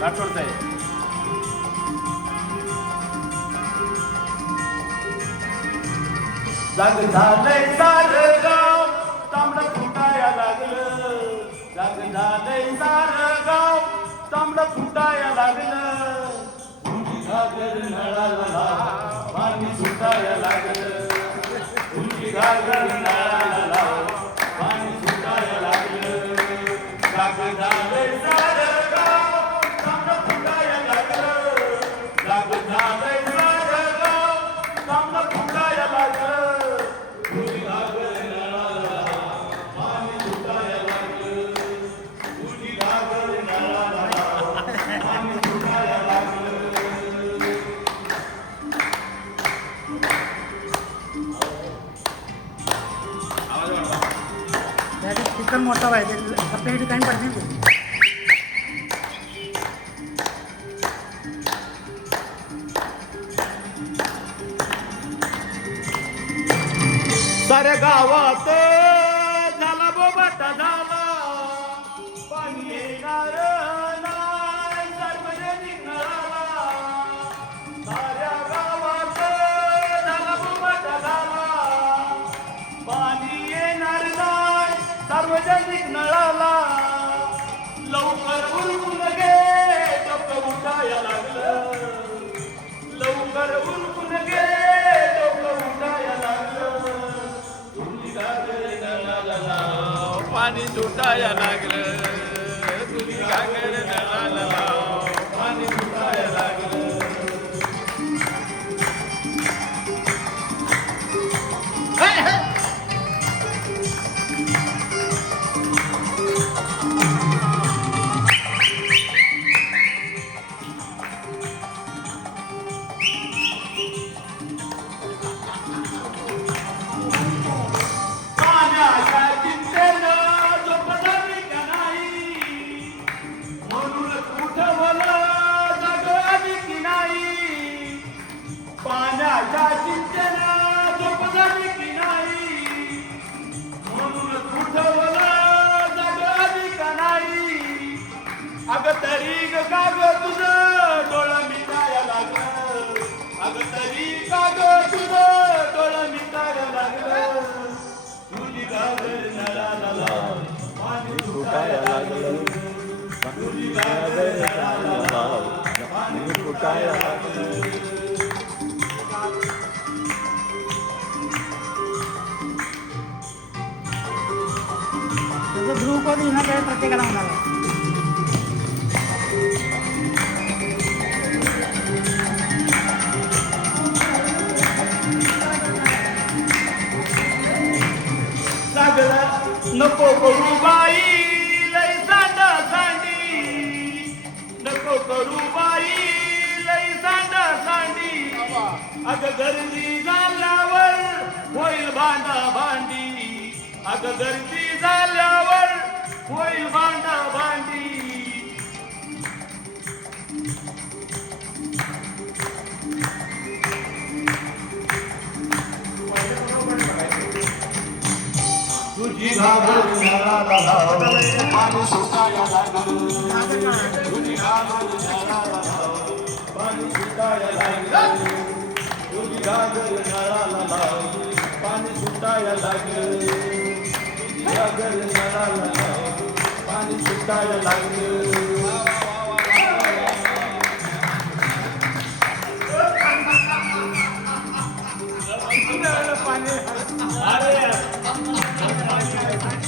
राठोड साहेब जाग झालंय सारं गाव तांबडं फुटाया लागलं जाग झालंय सारं गाव तांबडं फुटाया लागलं तुमची घागर नळाला पाणी सुटाया लागलं तुमची घागर नळाला पाणी सुटाया लागलं जाग झालंय सारं गाव तांबडं फुटाया लागलं जाग झालंय सारं गाव तांबडं फुटाया लागलं स्पीकर मोठा पाहिजे आपल्या ठिकाणी पाहिजे साऱ्या गावात झाला बोबाटा झाला पाणी येणार नाही सार्वजनिक नळाला साऱ्या गावात झाला बोबाटा झाला पाणी येणार नाही सार्वजनिक नळाला लवकर उरकून घे डोकं उठाया लागलं लवकर उरकून घे डोकं उठाया लागलं तुझी घागर नळाला पाणी सुटाया लागलं तुझी घागर नळाला पाणी सुटाया लागलं अगं तरी का ग तुझं डोळं मिटाया लागलं अगं तरी का ग तुझं डोळं मिटाया लागलं तुझी घागर नळाला पाणी सुटाया लागलं तुझी घागर नळाला पाणी सुटाया लागलं त्याचं ध्रुवपद येणार प्रत्येकाला होणार आहे नको करू बाई लई सांडा सांडी नको करू बाई लई सांडा सांडी अगं गर्दी झाल्यावर होईल भांडा भांडी अगं गर्दी झाल्यावर होईल भांडा भांडी तुझी घागर नळाला पाणी सुटाया लागलं तुझी घागर नळाला पाणी सुटाया लागलं तुझी घागर नळाला पाणी सुटाया लागलं तुझी घागर नळाला पाणी सुटाया लागलं पाणी अरे